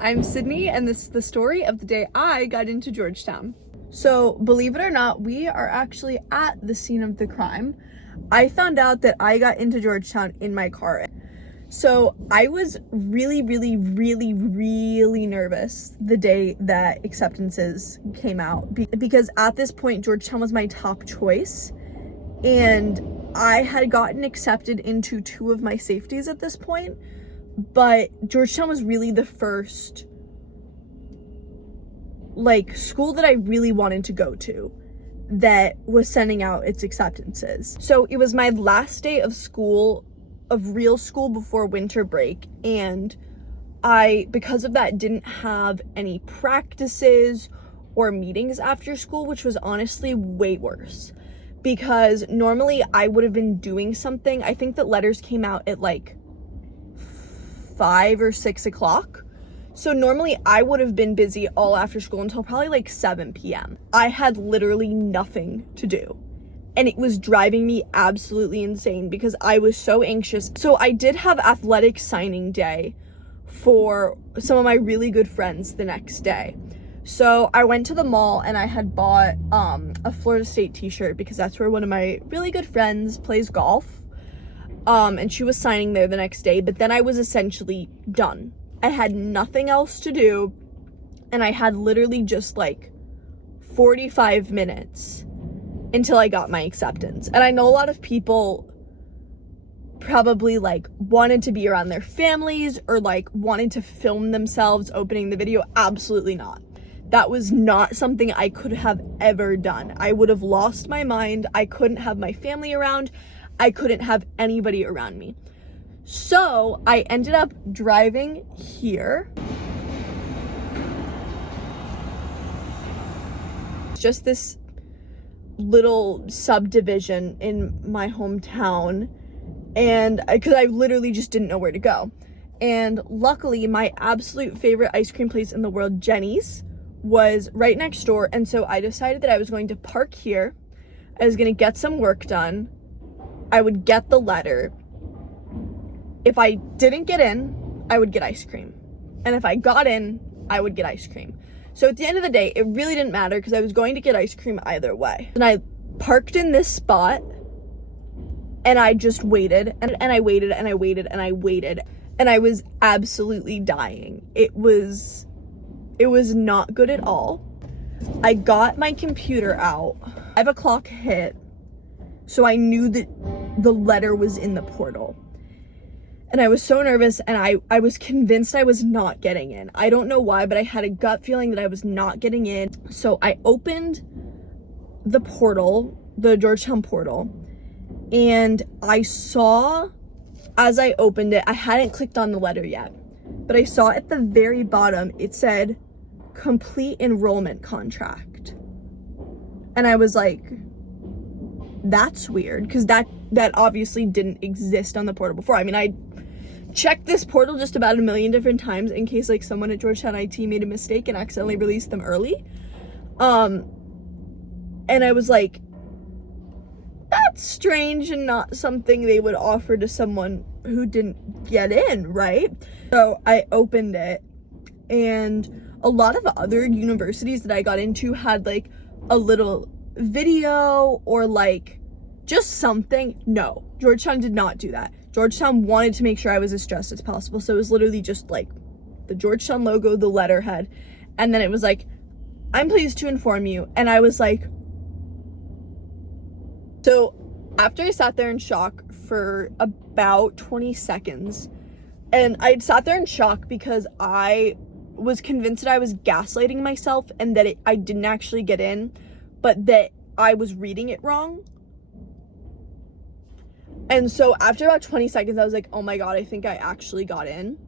I'm Sydney, and this is the story of the day I got into Georgetown. So, believe it or not, we are actually at the scene of the crime. I found out that I got into Georgetown in my car. So, I was really nervous the day that acceptances came out because at this point, Georgetown was my top choice, and I had gotten accepted into two of my safeties at this point. But Georgetown was really the first, school that I really wanted to go to that was sending out its acceptances. So it was my last day of school, of real school before winter break, and I, because of that, didn't have any practices or meetings after school, which was honestly way worse. Because normally I would have been doing something. I think that letters came out at 5 or 6 o'clock. So normally I would have been busy all after school until probably 7 p.m. I had literally nothing to do. And it was driving me absolutely insane because I was so anxious. So I did have athletic signing day for some of my really good friends the next day. So I went to the mall and I had bought a Florida State t-shirt because that's where one of my really good friends plays golf. And she was signing there the next day, but then I was essentially done. I had nothing else to do, and I had literally just 45 minutes until I got my acceptance. And I know a lot of people probably wanted to be around their families or wanted to film themselves opening the video. Absolutely not. That was not something I could have ever done. I would have lost my mind. I couldn't have my family around. I couldn't have anybody around me. So I ended up driving here. Just this little subdivision in my hometown, and because I literally just didn't know where to go. And luckily, my absolute favorite ice cream place in the world, Jenny's, was right next door. And so I decided that I was going to park here. I was going to get some work done. I would get the letter. If I didn't get in, I would get ice cream. And if I got in, I would get ice cream. So at the end of the day, it really didn't matter because I was going to get ice cream either way. And I parked in this spot and I just waited and I waited and I waited and I waited. And I was absolutely dying. It was not good at all. I got my computer out. 5 o'clock hit. So I knew that the letter was in the portal. And I was so nervous, and I was convinced I was not getting in. I don't know why, but I had a gut feeling that I was not getting in. So I opened the portal, the Georgetown portal, and I saw, as I opened it, I hadn't clicked on the letter yet, but I saw at the very bottom, it said, complete enrollment contract. And I was like, that's weird, because that obviously didn't exist on the portal before. I mean, I checked this portal just about a million different times in case someone at Georgetown IT made a mistake and accidentally released them early. And I was like, that's strange and not something they would offer to someone who didn't get in, right? So I opened it, and a lot of other universities that I got into had a little video or just something. No, Georgetown did not do that. Georgetown wanted to make sure I was as stressed as possible, so it was literally just the Georgetown logo, the letterhead, and then it was I'm pleased to inform you. And I was so after I sat there in shock for about 20 seconds, and I sat there in shock because I was convinced that I was gaslighting myself and that I didn't actually get in, but that I was reading it wrong. And so after about 20 seconds, I was like, oh my God, I think I actually got in.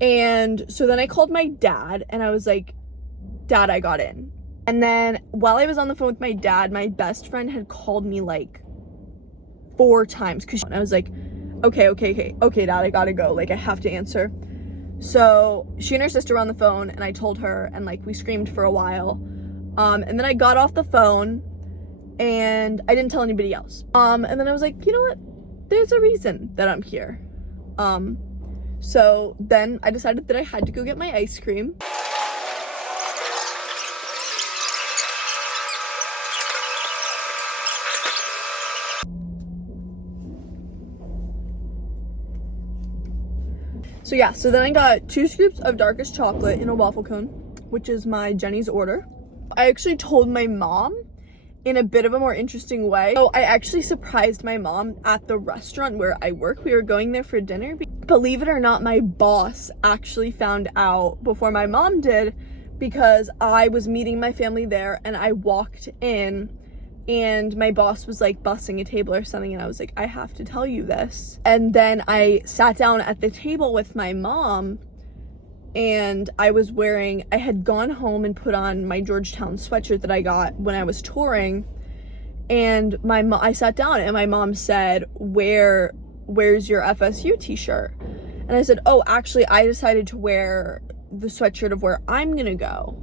And so then I called my dad and I was like, Dad, I got in. And then while I was on the phone with my dad, my best friend had called me 4 times. And I was like, okay, Dad, I gotta go. I have to answer. So she and her sister were on the phone, and I told her, and we screamed for a while. And then I got off the phone and I didn't tell anybody else. And then I was like, you know what? There's a reason that I'm here. So then I decided that I had to go get my ice cream. So yeah, so then I got 2 scoops of darkest chocolate in a waffle cone, which is my Jenny's order. I actually told my mom in a bit of a more interesting way. So I actually surprised my mom at the restaurant where I work. We were going there for dinner. Believe it or not, my boss actually found out before my mom did, because I was meeting my family there and I walked in and my boss was like bussing a table or something, and I was like, I have to tell you this. And then I sat down at the table with my mom, and I had gone home and put on my Georgetown sweatshirt that I got when I was touring, and I sat down and my mom said, where's your FSU t-shirt? And I said, oh, actually I decided to wear the sweatshirt of where I'm gonna go.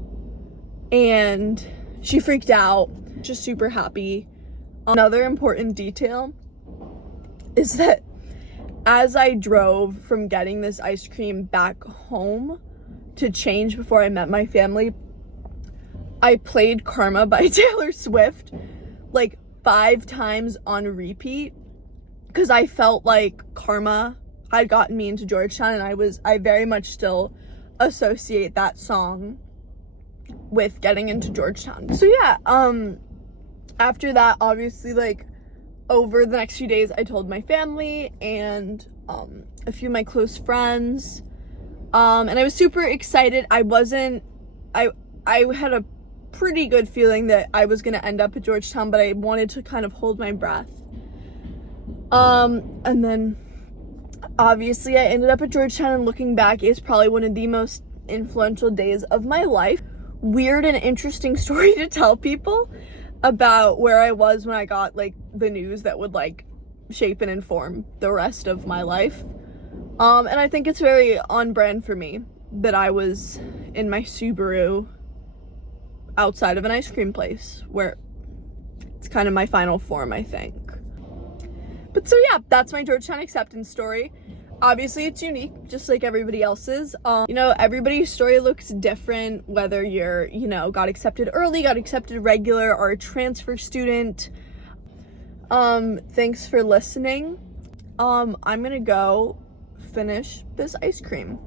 And she freaked out, just super happy. Another important detail is that as I drove from getting this ice cream back home to change before I met my family, I played Karma by Taylor Swift like 5 times on repeat, because I felt like Karma had gotten me into Georgetown, and I very much still associate that song with getting into Georgetown. So yeah, after that, obviously, like, over the next few days, I told my family and a few of my close friends, and I was super excited. I had a pretty good feeling that I was gonna end up at Georgetown, but I wanted to kind of hold my breath. And then obviously I ended up at Georgetown, and looking back, it's probably one of the most influential days of my life. Weird and interesting story to tell people about where I was when I got like the news that would like shape and inform the rest of my life. And I think it's very on brand for me that I was in my Subaru outside of an ice cream place, where it's kind of my final form, I think. But so yeah, that's my Georgetown acceptance story. Obviously it's unique, just like everybody else's. You know, everybody's story looks different, whether you're, you know, got accepted early, got accepted regular, or a transfer student. Thanks for listening. I'm gonna go finish this ice cream.